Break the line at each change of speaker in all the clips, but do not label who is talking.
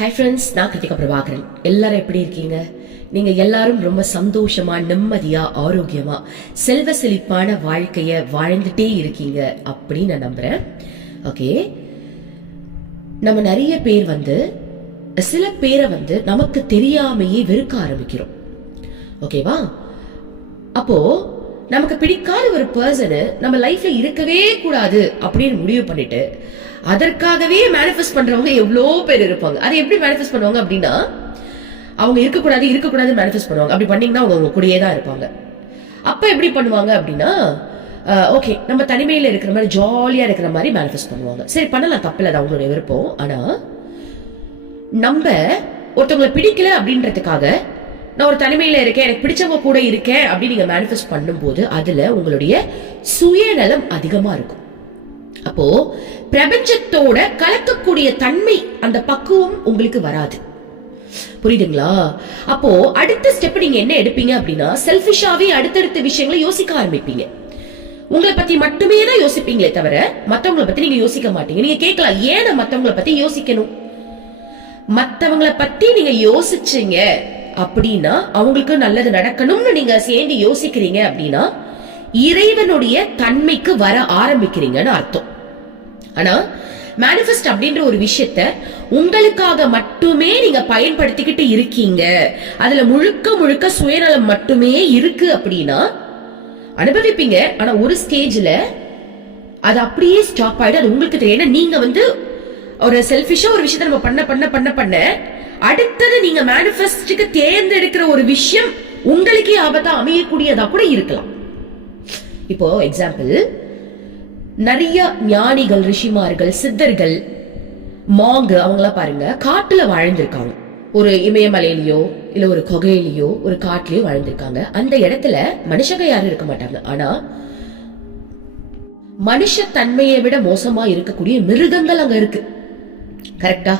Hi friends நான் கிருத்திகா பிரபாகரன். எல்லாரும் எப்படி இருக்கீங்க? நீங்க எல்லாரும் ரொம்ப சந்தோஷமா நிம்மதியா ஆரோக்கியமா செல்வ செழிப்பான வாழ்க்கைய வாழ்ந்துட்டே இருக்கீங்க அப்படின்னு நான் நம்புறேன். ஓகே நம்ம நிறைய பேர் வந்து சில பேரை வந்து நமக்கு தெரியாமையே வெறுக்க ஆரம்பிக்கிறோம். ஓகேவா அப்போ நமக்கு பிடிக்காத ஒரு பர்சனு நம்ம லைஃப்ல இருக்கவே கூடாது அப்படின்னு முடிவு பண்ணிட்டு அதற்காகவே மேனிஃபெஸ்ட் பண்றவங்க எவ்வளோ பேர் இருப்பாங்க. அதை எப்படி மேனிஃபெஸ்ட் பண்ணுவாங்க அப்படின்னா அவங்க இருக்கக்கூடாது இருக்கக்கூடாது மேனிஃபெஸ்ட் பண்ணுவாங்க. அப்படி பண்ணீங்கன்னா அவங்க அவங்க கூடயே தான் இருப்பாங்க. அப்ப எப்படி பண்ணுவாங்க அப்படின்னா ஓகே நம்ம தனிமையில் இருக்கிற மாதிரி ஜாலியாக இருக்கிற மாதிரி மேனிஃபெஸ்ட் பண்ணுவாங்க. சரி பண்ணலாம் தப்பில்லை அது அவங்களுடைய விருப்பம். ஆனால் நம்ம ஒருத்தவங்களை பிடிக்கல அப்படின்றதுக்காக நான் ஒரு தனிமையில் இருக்கேன் எனக்கு பிடிச்சவங்க கூட இருக்கேன் அப்படின்னு நீங்கள் மேனிஃபெஸ்ட் பண்ணும்போது அதில் உங்களுடைய சுயநலம் அதிகமாக இருக்கும். அப்போ பிரபஞ்சத்தோட கலக்கக்கூடிய தன்மை அந்த பக்குவம் உங்களுக்கு வராது. புரியுதுங்களா? அப்போ அடுத்த ஸ்டெப் நீங்க என்ன எடுப்பீங்க அப்படின்னா செல்ஃபிஷாவே அடுத்தடுத்த விஷயங்களை யோசிக்க ஆரம்பிப்பீங்க. உங்களை பத்தி மட்டுமே தான் யோசிப்பீங்களே தவிர மத்தவங்கள பத்தி நீங்க யோசிக்க மாட்டீங்க. நீங்க கேட்கலாம் ஏன் மத்தவங்களை பத்தி யோசிக்கணும்? மத்தவங்கள பத்தி நீங்க யோசிச்சீங்க அப்படின்னா அவங்களுக்கு நல்லது நடக்கணும்னு நீங்க சேர்ந்து யோசிக்கிறீங்க அப்படின்னா இறைவனுடைய தன்மைக்கு வர ஆரம்பிக்கிறீங்கன்னு அர்த்தம். ஆனா மேனிஃபெஸ்ட் அப்படின்ற ஒரு விஷயத்த உங்களுக்காக மட்டுமே நீங்க பயன்படுத்திக்கிட்டு இருக்கீங்க. அதுல முழுக்க முழுக்க சுயநலம் மட்டுமே இருக்கு அப்படின்னா அனுபவிப்பீங்க. ஆனா ஒரு ஸ்டேஜ்ல அது அப்படியே ஸ்டாப் ஆயிடும். அது உங்களுக்கு தெரியும். ஏன்னா நீங்க வந்து ஒரு செல்ஃபிஷா ஒரு விஷயத்த நம்ம பண்ண பண்ண பண்ண பண்ண அடுத்தது நீங்க மேனிஃபெஸ்டுக்கு தேர்ந்தெடுக்கிற ஒரு விஷயம் உங்களுக்கே ஆபத்தா அமையக்கூடியதா கூட இருக்கலாம். இப்போ எக்ஸாம்பிள் நிறைய ஞானிகள் ரிஷிமார்கள் சித்தர்கள் மாங்கு அவங்களாம் பாருங்க காட்டுல வாழ்ந்திருக்காங்க. ஒரு இமயமலையிலயோ இல்ல ஒரு குகையிலயோ ஒரு காட்டிலயோ வாழ்ந்திருக்காங்க. அந்த இடத்துல மனுஷங்க யாரும் இருக்க மாட்டாங்க. ஆனா மனுஷ தன்மையை விட மோசமா இருக்கக்கூடிய மிருகங்கள் அங்க இருக்கு. கரெக்டா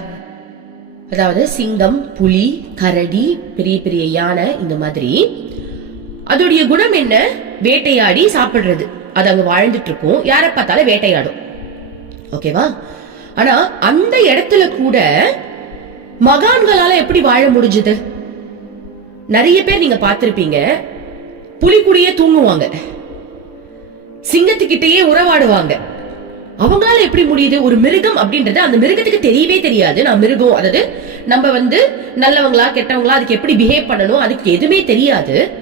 அதாவது சிங்கம் புலி கரடி பெரிய பெரிய யானை இந்த மாதிரி. அதோடைய குணம் என்ன? வேட்டையாடி சாப்பிடுறது. அது அங்க வாழ்ந்துட்டு இருக்கும் யாரை பார்த்தாலும் வேட்டையாடும். ஓகேவா? ஆனா அந்த இடத்துல கூட மகான்களால எப்படி வாழ முடிஞ்சது? நிறைய பேர் நீங்க பார்த்திருப்பீங்க. புலி தூங்குவாங்க. சிங்கத்துக்கிட்டேயே உறவாடுவாங்க. அவங்களால எப்படி முடியுது? ஒரு மிருகம் அப்படின்றது அந்த மிருகத்துக்கு தெரியவே தெரியாது. நான் மிருகம் அதாவது நம்ம வந்து நல்லவங்களா கெட்டவங்களா அதுக்கு எப்படி பிஹேவ் பண்ணணும் அதுக்கு எதுவுமே தெரியாது.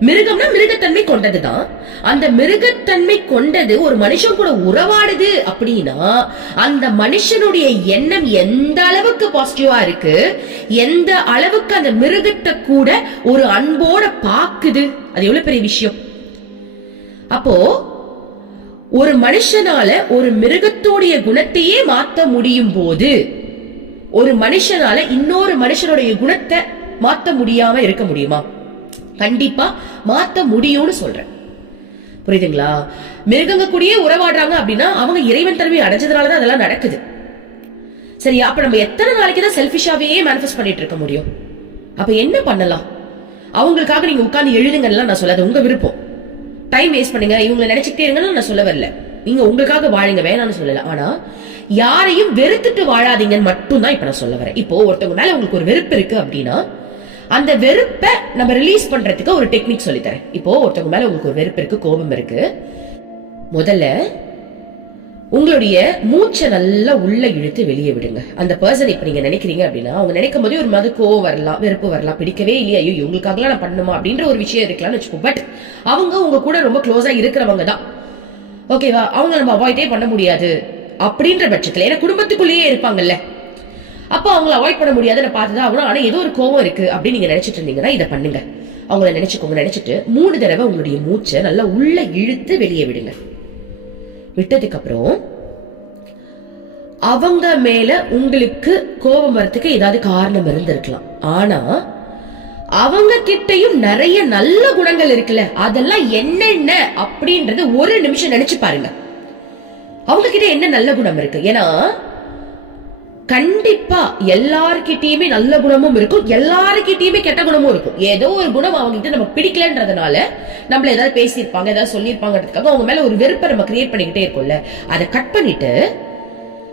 மிருகம்னா மிருகத்தன்மை கொண்டதுதான். அந்த மிருகத்தன்மை கொண்டது ஒரு மனுஷன் கூட உறவாடுது அப்படின்னா அந்த மனுஷனுடைய எண்ணம் எந்த அளவுக்கு பாசிட்டிவா இருக்கு எந்த அளவுக்கு அந்த மிருகத்தை கூட ஒரு அன்போட பாக்குது. அது எவ்வளவு பெரிய விஷயம்? அப்போ ஒரு மனுஷனால ஒரு மிருகத்தோடைய குணத்தையே மாத்த முடியும் போது ஒரு மனுஷனால இன்னொரு மனுஷனுடைய குணத்தை மாத்த முடியாம இருக்க முடியுமா? கண்டிப்பா மாத்த முடியும்னு சொல்றேன். புரியுதுங்களா? மிருகங்க கூடயே உறவாடுறாங்க அப்படின்னா அவங்க இறைவன் தன்மை அடைஞ்சதுனாலதான் அதெல்லாம் நடக்குது. சரியா அப்ப நம்ம எத்தனை நாளைக்கு தான் செல்ஃபிஷாவே மேனிஃபெஸ்ட் பண்ணிட்டு இருக்க முடியும்? அப்ப என்ன பண்ணலாம்? அவங்களுக்காக நீங்க உட்காந்து எழுதுங்கலாம் நான் சொல்லாது உங்க விருப்பம். டைம் வேஸ்ட் பண்ணுங்க இவங்களை நினைச்சுக்கிட்டே இருங்கன்னு நான் சொல்ல வரல. நீங்க உங்களுக்காக வாழுங்க வேணாம்னு சொல்லல. ஆனா யாரையும் வெறுத்துட்டு வாழாதீங்கன்னு மட்டும் தான் இப்ப நான் சொல்ல வரேன். இப்போ ஒருத்தவங்க மேல உங்களுக்கு ஒரு வெறுப்பு இருக்கு அப்படின்னா அந்த வெறுப்பை நம்ம ரிலீஸ் பண்றதுக்கு ஒரு டெக்னிக் சொல்லித்தரேன். இப்போ ஒருத்தவங்க மேல உங்களுக்கு ஒரு வெறுப்பு இருக்கு கோபம் இருக்கு. முதல்ல உங்களுடைய மூச்சை நல்லா உள்ள இழுத்து வெளியே விடுங்க. அந்த பர்சன் இப்ப நீங்க நினைக்கிறீங்க அப்படின்னா அவங்க நினைக்கும் போதே ஒரு மாதிரி கோவம் வரலாம் வெறுப்பு வரலாம். பிடிக்கவே இல்லையா ஐயோ இவங்களுக்காகலாம் நான் பண்ணுமா அப்படின்ற ஒரு விஷயம் இருக்கலாம்னு வச்சுக்கோ. பட் அவங்க உங்க கூட ரொம்ப க்ளோஸா இருக்கிறவங்க தான். ஓகேவா அவங்க நம்ம அவாய்டே பண்ண முடியாது. அப்படின்ற பட்சத்துல ஏன்னா குடும்பத்துக்குள்ளேயே இருப்பாங்கல்ல. அப்போ அவங்கள அவாய்ட் பண்ண முடியாதுன்னு பார்த்துதான் ஆகணும் ஆனா ஏதோ ஒரு கோவம் இருக்கு அப்படின்னு நீங்க நினைச்சிட்டு இருந்தீங்கன்னா இதை பண்ணுங்க. அவங்கள நினைச்சுக்கோங்க. நினைச்சிட்டு மூணு தடவை உங்களுடைய மூச்சை நல்லா உள்ள இழுத்து வெளியே விடுங்க. விட்டதுக்கு அப்புறம் அவங்க மேல உங்களுக்கு கோபம் வரத்துக்கு ஏதாவது காரணம் இருந்திருக்கலாம். ஆனா அவங்க கிட்டையும் நிறைய நல்ல குணங்கள் இருக்குல்ல அதெல்லாம் என்னென்ன அப்படின்றது ஒரு நிமிஷம் நினைச்சு பாருங்க. அவங்க கிட்ட என்ன நல்ல குணம் இருக்கு? ஏன்னா கண்டிப்பா எல்லாருக்கிட்டயுமே நல்ல குணமும் இருக்கும் எல்லாருக்கிட்டயுமே கெட்ட குணமும் இருக்கும். ஏதோ ஒரு குணம் அவங்ககிட்ட நம்ம பிடிக்கலன்றதுனால நம்மள ஏதாவது பேசியிருப்பாங்க ஏதாவது சொல்லியிருப்பாங்கிறதுக்காக அவங்க மேல ஒரு வெறுப்பை நம்ம கிரியேட் பண்ணிக்கிட்டே இருக்கோம்ல. அதை கட் பண்ணிட்டு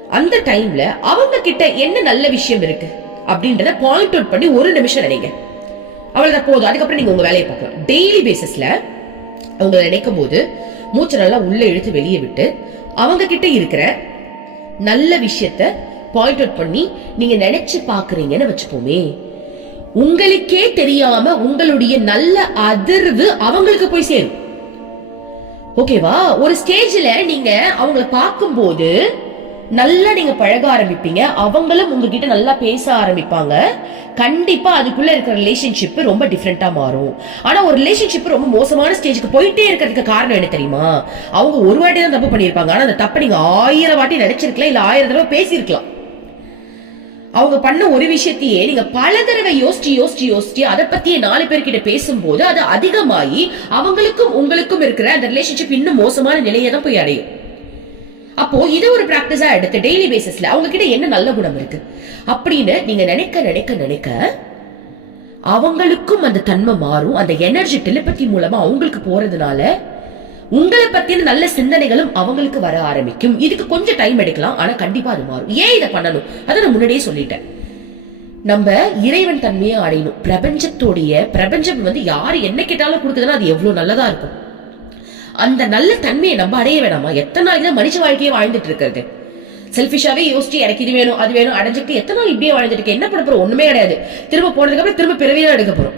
அந்த டைம்ல அவங்க கிட்ட என்ன நல்ல விஷயம் இருக்கு அப்படின்றத பாயிண்ட் அவுட் பண்ணி ஒரு நிமிஷம் நினைங்க. அவ்வளவுதான் போதும். அதுக்கப்புறம் நீங்க உங்க வேலையை பார்க்கலாம். டெய்லி பேசிஸ்ல அவங்க நினைக்கும் போது மூச்சை நல்லா உள்ள இழுத்து வெளியே விட்டு அவங்க கிட்ட இருக்கிற நல்ல விஷயத்த பாயிண்ட் அவுட் பண்ணி நீங்க நினைச்சு பாக்குறீங்கன்னு வச்சுப்போமே. உங்களுக்கே தெரியாம உங்களுடைய நல்ல அதிர்வு அவங்களுக்கு போய் சேரும். ஓகேவா ஒரு ஸ்டேஜ்ல நீங்க அவங்கள பார்க்கும்போது நல்லா நீங்க பழக ஆரம்பிப்பீங்க. அவங்களும் உங்ககிட்ட நல்லா பேச ஆரம்பிப்பாங்க. கண்டிப்பா அதுக்குள்ள இருக்கிற ரிலேஷன்ஷிப் ரொம்ப டிஃப்ரெண்டா மாறும். ஆனா ஒரு ரிலேஷன்ஷிப் ரொம்ப மோசமான ஸ்டேஜ்க்கு போயிட்டே இருக்கிறதுக்கு காரணம் என்ன தெரியுமா? அவங்க ஒரு வாட்டி தான் தப்பு பண்ணியிருப்பாங்க. ஆனா அந்த தப்பை நீங்க ஆயிரம் வாட்டி நினைச்சிருக்கலாம் இல்ல ஆயிரம் தடவை பேசியிருக்கலாம். அவங்க பண்ண ஒரு விஷயத்தையே நீங்க பல தடவை யோசிச்சு யோசிச்சு யோசிச்சு அதை பத்தியே நாலு பேர்கிட்ட பேசும்போது அது அதிகமாகி அவங்களுக்கும் உங்களுக்கும் இருக்கிற அந்த ரிலேஷன்ஷிப் இன்னும் மோசமான நிலையை தான் போய் அடையும். அப்போ இதை ஒரு பிராக்டிஸா எடுத்து டெய்லி பேசிஸ்ல அவங்க கிட்ட என்ன நல்ல குணம் இருக்கு? அப்படின்னு நீங்க நினைக்க நினைக்க நினைக்க அவங்களுக்கும் அந்த தன்மை மாறும். அந்த எனர்ஜி டெலிபதி மூலமா அவங்களுக்கு போறதுனால உங்களை பத்தின நல்ல சிந்தனைகளும் அவங்களுக்கு வர ஆரம்பிக்கும். இதுக்கு கொஞ்சம் டைம் எடுக்கலாம் ஆனா கண்டிப்பா அது மாறும். ஏன் இதை பண்ணணும்? அதை நான் முன்னாடியே சொல்லிட்டேன். நம்ம இறைவன் தன்மையை அடையணும். பிரபஞ்சத்தோடைய பிரபஞ்சம் வந்து யாரு என்ன கேட்டாலும் கொடுக்குதுன்னா அது எவ்வளவு நல்லதா இருக்கும். அந்த நல்ல தன்மையை நம்ம அடைய வேணாமா? எத்தனை நாளைக்கு தான் மனுஷ வாழ்க்கையை வாழ்ந்துட்டு இருக்கிறது? செல்ஃபிஷாவே யோசிச்சு எனக்கு இது வேணும் அது வேணும் அடைஞ்சிட்டு எத்தனை நாள் இப்படியே வாழ்ந்துட்டு இருக்கு? என்ன பண்ண போறோம்? ஒண்ணுமே கிடையாது. திரும்ப போனதுக்கு அப்புறம் திரும்ப பிறவியே தான் எடுக்க போறோம்.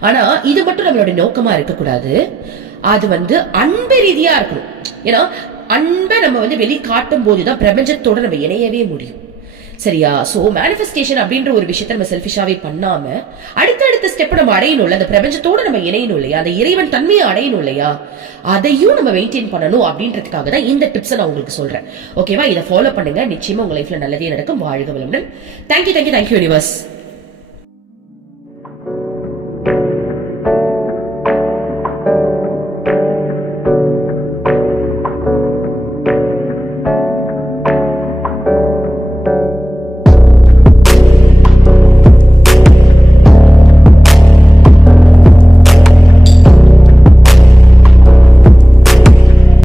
ஆனா இது மட்டும் நம்மளோட நோக்கமா இருக்கக்கூடாது. அது வந்து அன்பு ரீதியா இருக்கணும். ஏன்னா அன்பை நம்ம வந்து வெளி காட்டும் போதுதான் பிரபஞ்சத்தோட நம்ம இணையவே முடியும். சரியா? சோ மேனிஃபெஸ்டேஷன் அப்படின்ற ஒரு விஷயத்த நம்ம செல்ஃபிஷாவே பண்ணாம அடுத்தடுத்த ஸ்டெப் நம்ம அடையணும்ல அந்த பிரபஞ்சத்தோட நம்ம இணையணும் இல்லையா? அந்த இறைவன் தன்மையை அடையணும் இல்லையா? அதையும் நம்ம மெயின்டைன் பண்ணணும் அப்படின்றதுக்காக தான் இந்த டிப்ஸை நான் உங்களுக்கு சொல்றேன். ஓகேவா இதை ஃபாலோ பண்ணுங்க. நிச்சயமா உங்க லைஃப்ல நல்லதே நடக்கும். வாழ்க வளமுடன். Thank you thank you thank you universe